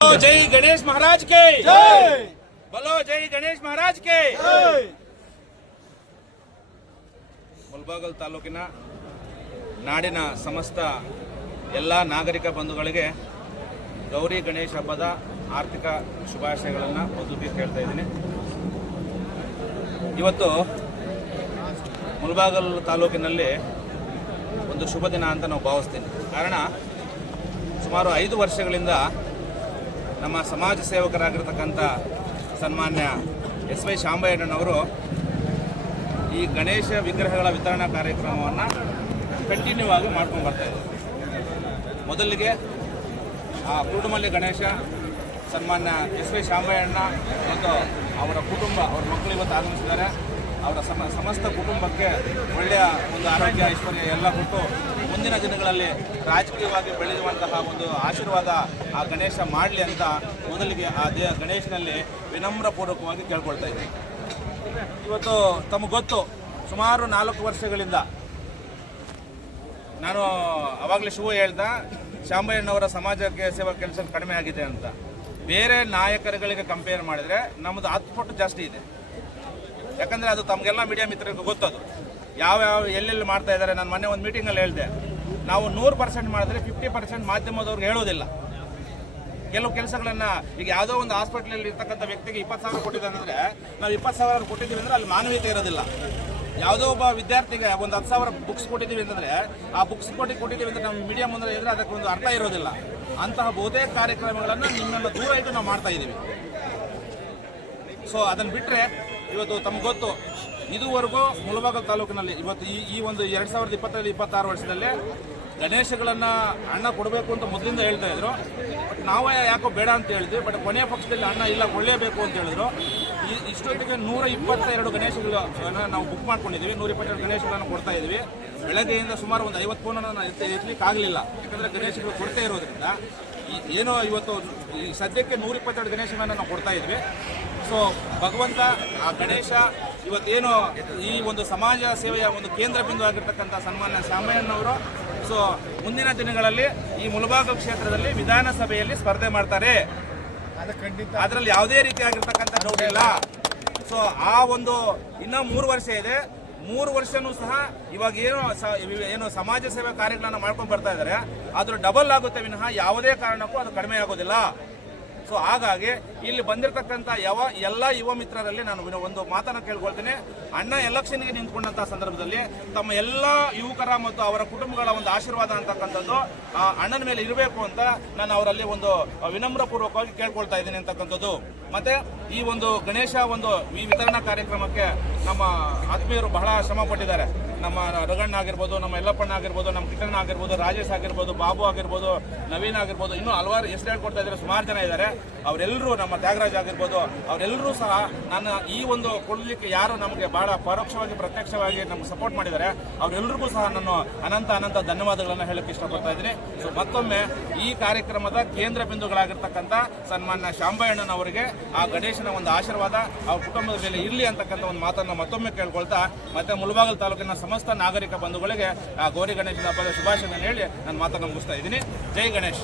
ಜೈ ಗಣೇಶ್ ಮಹಾರಾಜ್ ಕೆ ಬಲೋ ಜೈ ಗಣೇಶ್ ಮಹಾರಾಜ್ ಕೆ ಮುಲ್ಬಾಗಲ್ ತಾಲೂಕಿನ ನಾಡಿನ ಸಮಸ್ತ ಎಲ್ಲ ನಾಗರಿಕ ಬಂಧುಗಳಿಗೆ ಗೌರಿ ಗಣೇಶ ಹಬ್ಬದ ಆರ್ಥಿಕ ಶುಭಾಶಯಗಳನ್ನು ಒದಗಿ ಕೇಳ್ತಾ ಇದ್ದೀನಿ. ಇವತ್ತು ಮುಲ್ಬಾಗಲ್ ತಾಲೂಕಿನಲ್ಲಿ ಒಂದು ಶುಭ ದಿನ ಅಂತ ನಾವು ಭಾವಿಸ್ತೀನಿ. ಕಾರಣ ಸುಮಾರು ಐದು ವರ್ಷಗಳಿಂದ ನಮ್ಮ ಸಮಾಜ ಸೇವಕರಾಗಿರ್ತಕ್ಕಂಥ ಸನ್ಮಾನ್ಯ ಎಸ್ ವೈ ಶಾಂಬಯ್ಯಣ್ಣನವರು ಈ ಗಣೇಶ ವಿಗ್ರಹಗಳ ವಿತರಣಾ ಕಾರ್ಯಕ್ರಮವನ್ನು ಕಂಟಿನ್ಯೂ ಆಗಿ ಮಾಡ್ಕೊಂಡು ಬರ್ತಾ ಇದ್ದಾರೆ. ಮೊದಲಿಗೆ ಆ ಕೂಡುಮಲ್ಲಿ ಗಣೇಶ, ಸನ್ಮಾನ್ಯ ಎಸ್ ವೈ ಶಾಂಬಯ್ಯಣ್ಣ ಮತ್ತು ಅವರ ಕುಟುಂಬ, ಅವ್ರ ಮಕ್ಕಳು ಇವತ್ತು ಆಗಮಿಸಿದ್ದಾರೆ. ಅವರ ಸಮ, ಸಮಸ್ತ ಕುಟುಂಬಕ್ಕೆ ಒಳ್ಳೆಯ ಒಂದು ಆರೋಗ್ಯ, ಐಶ್ವರ್ಯ ಎಲ್ಲ ಕೊಟ್ಟು ಮುಂದಿನ ದಿನಗಳಲ್ಲಿ ರಾಜಕೀಯವಾಗಿ ಬೆಳೆಯುವಂತಹ ಒಂದು ಆಶೀರ್ವಾದ ಆ ಗಣೇಶ ಮಾಡಲಿ ಅಂತ ಮೊದಲಿಗೆ ಆ ದೇ, ಗಣೇಶನಲ್ಲಿ ವಿನಮ್ರಪೂರ್ವಕವಾಗಿ ಕೇಳ್ಕೊಳ್ತಾ ಇದ್ದೀನಿ ಇವತ್ತು ತಮಗೆ ಗೊತ್ತು, ಸುಮಾರು ನಾಲ್ಕು ವರ್ಷಗಳಿಂದ ನಾನು ಅವಾಗಲೇ ಶುಭ ಹೇಳ್ದ, ಶಾಂಬಯ್ಯನವರ ಸಮಾಜಕ್ಕೆ ಸೇವಾ ಕೆಲಸ ಕಡಿಮೆ ಆಗಿದೆ ಅಂತ. ಬೇರೆ ನಾಯಕರುಗಳಿಗೆ ಕಂಪೇರ್ ಮಾಡಿದರೆ ನಮ್ಮದು ಹತ್ತು ಪಟ್ಟು ಜಾಸ್ತಿ ಇದೆ. ಯಾಕಂದರೆ ಅದು ತಮಗೆಲ್ಲ ಮೀಡಿಯಾ ಮಿತ್ರರಿಗೂ ಗೊತ್ತದು. ಯಾವ ಯಾವ ಎಲ್ಲೆಲ್ಲಿ ಮಾಡ್ತಾ ಇದ್ದಾರೆ ನಾನು ಮೊನ್ನೆ ಒಂದು ಮೀಟಿಂಗಲ್ಲಿ ಹೇಳಿದೆ. ನಾವು ನೂರು ಪರ್ಸೆಂಟ್ ಮಾಡಿದ್ರೆ ಫಿಫ್ಟಿ ಪರ್ಸೆಂಟ್ ಮಾಧ್ಯಮದವ್ರಿಗೆ ಹೇಳೋದಿಲ್ಲ. ಕೆಲವು ಕೆಲಸಗಳನ್ನ ಈಗ ಯಾವುದೋ ಒಂದು ಹಾಸ್ಪಿಟ್ಲಲ್ಲಿ ಇರ್ತಕ್ಕಂಥ ವ್ಯಕ್ತಿಗೆ ಇಪ್ಪತ್ತು ಸಾವಿರ ಕೊಟ್ಟಿದ್ದಾರೆ ಅಂದ್ರೆ, ನಾವು ಇಪ್ಪತ್ತು ಸಾವಿರ ಕೊಟ್ಟಿದ್ದೀವಿ ಅಂದ್ರೆ ಅಲ್ಲಿ ಮಾನವೀಯತೆ ಇರೋದಿಲ್ಲ. ಯಾವುದೋ ಒಬ್ಬ ವಿದ್ಯಾರ್ಥಿಗೆ ಒಂದು ಹತ್ತು ಸಾವಿರ ಬುಕ್ಸ್ ಕೊಟ್ಟಿದ್ದೀವಿ ಅಂದ್ರೆ ಆ ಬುಕ್ಸ್ ಕೊಟ್ಟು ಕೊಟ್ಟಿದ್ದೀವಿ ಅಂತ ನಮ್ಮ ಮೀಡಿಯಾ ಮುಂದೆ ಇದ್ರೆ ಅದಕ್ಕೆ ಒಂದು ಅರ್ಥ ಇರೋದಿಲ್ಲ. ಅಂತಹ ಬಹುತೇಕ ಕಾರ್ಯಕ್ರಮಗಳನ್ನು ನಿಮ್ಮೆಲ್ಲ ದೂರ ಇಟ್ಟು ನಾವು ಮಾಡ್ತಾ ಇದ್ದೀವಿ. ಸೊ ಅದನ್ನು ಬಿಟ್ಟರೆ ಇವತ್ತು ತಮ್ಗೆ ಗೊತ್ತು, ಇದುವರೆಗೂ ಮುಳಬಾಗಲ್ ತಾಲೂಕಿನಲ್ಲಿ ಇವತ್ತು ಈ ಈ ಒಂದು ಎರಡು ಸಾವಿರದ ಇಪ್ಪತ್ತೈದು ಇಪ್ಪತ್ತಾರು ವರ್ಷದಲ್ಲಿ ಗಣೇಶಗಳನ್ನು ಅಣ್ಣ ಕೊಡಬೇಕು ಅಂತ ಮೊದಲಿಂದ ಹೇಳ್ತಾ ಇದ್ರು. ಬಟ್ ನಾವೇ ಯಾಕೋ ಬೇಡ ಅಂತ ಹೇಳಿದ್ವಿ. ಬಟ್ ಕೊನೆಯ ಪಕ್ಷದಲ್ಲಿ ಅಣ್ಣ ಇಲ್ಲ ಕೊಳ್ಳೇಬೇಕು ಅಂತ ಹೇಳಿದ್ರು. ಈ ಇಷ್ಟೊತ್ತಿಗೆ ನೂರ ಇಪ್ಪತ್ತೆರಡು ಗಣೇಶಗಳು ನಾವು ಬುಕ್ ಮಾಡ್ಕೊಂಡಿದ್ದೀವಿ ನೂರ ಇಪ್ಪತ್ತೆರಡು ಗಣೇಶಗಳನ್ನು ಕೊಡ್ತಾ ಇದ್ವಿ. ಬೆಳಗ್ಗೆಯಿಂದ ಸುಮಾರು ಒಂದು ಐವತ್ತು ಫೋನನ್ನು ಎತ್ತಲಿಕ್ಕೆ ಆಗಲಿಲ್ಲ. ಯಾಕಂದರೆ ಗಣೇಶಗಳು ಕೊಡ್ತಾ ಇರೋದ್ರಿಂದ ಏನೋ ಇವತ್ತು ಈ ಸದ್ಯಕ್ಕೆ ನೂರ ಇಪ್ಪತ್ತೆರಡು ಗಣೇಶಗಳನ್ನು ನಾವು ಕೊಡ್ತಾ ಇದ್ವಿ. ಸೊ ಭಗವಂತ ಆ ಗಣೇಶ ಇವತ್ತೇನು ಈ ಒಂದು ಸಮಾಜ ಸೇವೆಯ ಒಂದು ಕೇಂದ್ರ ಬಿಂದು ಆಗಿರ್ತಕ್ಕಂಥ ಸನ್ಮಾನ್ಯ ಶಾಮಯ್ಯನವರು ಸೊ ಮುಂದಿನ ದಿನಗಳಲ್ಲಿ ಈ ಮುಳಬಾಗ ಕ್ಷೇತ್ರದಲ್ಲಿ ವಿಧಾನಸಭೆಯಲ್ಲಿ ಸ್ಪರ್ಧೆ ಮಾಡ್ತಾರೆ. ಅದು ಖಂಡಿತ. ಅದರಲ್ಲಿ ಯಾವುದೇ ರೀತಿಯಾಗಿರ್ತಕ್ಕಂಥ ಡೌಟ್ ಇಲ್ಲ. ಸೊ ಆ ಒಂದು ಇನ್ನೂ ಮೂರು ವರ್ಷ ಇದೆ. ಮೂರು ವರ್ಷನೂ ಸಹ ಇವಾಗ ಏನು ಏನು ಸಮಾಜ ಸೇವೆ ಕಾರ್ಯಗಳನ್ನು ಮಾಡ್ಕೊಂಡು ಬರ್ತಾ ಇದ್ದಾರೆ. ಆದರೂ ಡಬಲ್ ಆಗುತ್ತೆ ವಿನಃ ಯಾವುದೇ ಕಾರಣಕ್ಕೂ ಅದು ಕಡಿಮೆ ಆಗೋದಿಲ್ಲ. ಸೊ ಹಾಗಾಗಿ ಇಲ್ಲಿ ಬಂದಿರತಕ್ಕಂಥ ಯಾವ ಎಲ್ಲ ಯುವ ಮಿತ್ರರಲ್ಲಿ ನಾನು ಒಂದು ಮಾತನ್ನು ಕೇಳ್ಕೊಳ್ತೀನಿ. ಅಣ್ಣ ಎಲೆಕ್ಷನ್ಗೆ ನಿಂತ್ಕೊಂಡಂತಹ ಸಂದರ್ಭದಲ್ಲಿ ತಮ್ಮ ಎಲ್ಲ ಯುವಕರ ಮತ್ತು ಅವರ ಕುಟುಂಬಗಳ ಒಂದು ಆಶೀರ್ವಾದ ಅಂತಕ್ಕಂಥದ್ದು, ಆ ಅಣ್ಣನ ಮೇಲೆ ಇರಬೇಕು ಅಂತ ನಾನು ಅವರಲ್ಲಿ ಒಂದು ವಿನಮ್ರಪೂರ್ವಕವಾಗಿ ಕೇಳ್ಕೊಳ್ತಾ ಇದ್ದೀನಿ ಅಂತಕ್ಕಂಥದ್ದು. ಮತ್ತೆ ಈ ಒಂದು ಗಣೇಶ ಒಂದು ಈ ವಿತರಣಾ ಕಾರ್ಯಕ್ರಮಕ್ಕೆ ನಮ್ಮ ಆತ್ಮೀಯರು ಬಹಳ ಶ್ರಮ ಪಟ್ಟಿದ್ದಾರೆ. ನಮ್ಮ ರಗಣ್ಣ ಆಗಿರ್ಬೋದು, ನಮ್ಮ ಯಲ್ಲಪ್ಪಣ್ಣ ಆಗಿರ್ಬೋದು, ನಮ್ಮ ಕಿಟ್ಟಣ್ಣ ಆಗಿರ್ಬೋದು, ರಾಜೇಶ್ ಆಗಿರ್ಬೋದು, ಬಾಬು ಆಗಿರ್ಬೋದು, ನವೀನ್ ಆಗಿರ್ಬೋದು, ಇನ್ನೂ ಹಲವಾರು ಹೆಸರು ಹೇಳ್ಕೊಡ್ತಾ ಇದ್ದಾರೆ, ಸುಮಾರು ಜನ ಇದ್ದಾರೆ. ಅವರೆಲ್ಲರೂ ನಮ್ಮ ತ್ಯಾಗರಾಜ್ ಆಗಿರ್ಬೋದು, ಅವರೆಲ್ಲರೂ ಸಹ ನನ್ನ ಈ ಒಂದು ಕೊಡಲಿಕ್ಕೆ ಯಾರು ನಮಗೆ ಭಾಳ ಪರೋಕ್ಷವಾಗಿ, ಪ್ರತ್ಯಕ್ಷವಾಗಿ ನಮ್ಗೆ ಸಪೋರ್ಟ್ ಮಾಡಿದ್ದಾರೆ. ಅವರೆಲ್ಲರಿಗೂ ಸಹ ನಾನು ಅನಂತ ಅನಂತ ಧನ್ಯವಾದಗಳನ್ನು ಹೇಳಕ್ಕೆ ಇಷ್ಟಪಡ್ತಾ ಇದ್ದೀನಿ. ಸೊ ಮತ್ತೊಮ್ಮೆ ಈ ಕಾರ್ಯಕ್ರಮದ ಕೇಂದ್ರ ಬಿಂದುಗಳಾಗಿರ್ತಕ್ಕಂಥ ಸನ್ಮಾನ್ಯ ಶಾಂಬಯ್ಯಣ್ಣನವರಿಗೆ ಆ ಗಣೇಶನ ಒಂದು ಆಶೀರ್ವಾದ ಅವ್ರ ಕುಟುಂಬದ ಮೇಲೆ ಇರಲಿ ಅಂತಕ್ಕಂಥ ಒಂದು ಮಾತನ್ನು ಮತ್ತೊಮ್ಮೆ ಕೇಳ್ಕೊಳ್ತಾ, ಮತ್ತೆ ಮುಳಬಾಗಲ್ ತಾಲೂಕಿನ ಸಮಸ್ತ ನಾಗರಿಕ ಬಂಧುಗಳಿಗೆ, ಆ ಗೌರಿ ಗಣೇಶನ ಹಬ್ಬದ ಶುಭಾಶಯಗಳನ್ನು ಹೇಳಿ ನಾನು ಮಾತನ್ನು ಮುಗಿಸ್ತಾ ಇದ್ದೀನಿ. ಜೈ ಗಣೇಶ್.